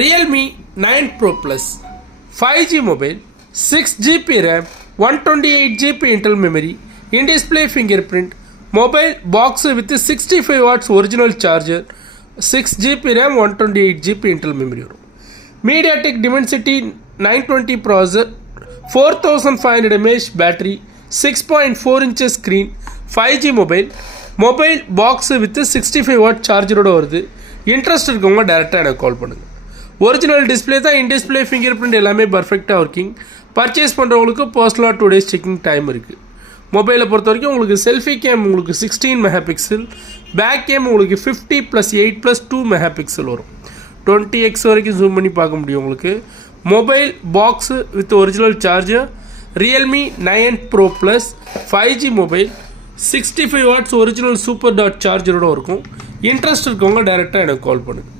Realme 9 Pro Plus 5G mobile, 6GB RAM, 128GB internal memory, in-display fingerprint, mobile box with 65 watts original charger, 6GB RAM, 128GB internal memory. MediaTek Dimensity 920 processor, 4500 mAh battery, 6.4 inches screen, 5G mobile box with 65 watt charger வருது. Interest இருக்கவங்க டேரெக்டாக எனக்கு கால் பண்ணுங்கள். Original display தான், in-display finger எல்லாமே பர்ஃபெக்டாக working. Purchase பண்ணுறவங்களுக்கு பர்சனலாக 2 days செக்கிங் டைம் இருக்குது. மொபைலை பொறுத்த வரைக்கும் உங்களுக்கு செல்ஃபி கேம் உங்களுக்கு 16 மெகாபிக்சல், பேக் கேம் உங்களுக்கு 50+8+2 மெகாபிக்சல் வரும். 20x வரைக்கும் ஜூம் பண்ணி பார்க்க முடியும் உங்களுக்கு. Mobile box with original charger, Realme 9 Pro Plus 5G mobile, 65 watts original super டாட் சார்ஜரோடு இருக்கும். இன்ட்ரெஸ்ட் இருக்கவங்க டைரெக்டாக எனக்கு கால் பண்ணுங்கள்.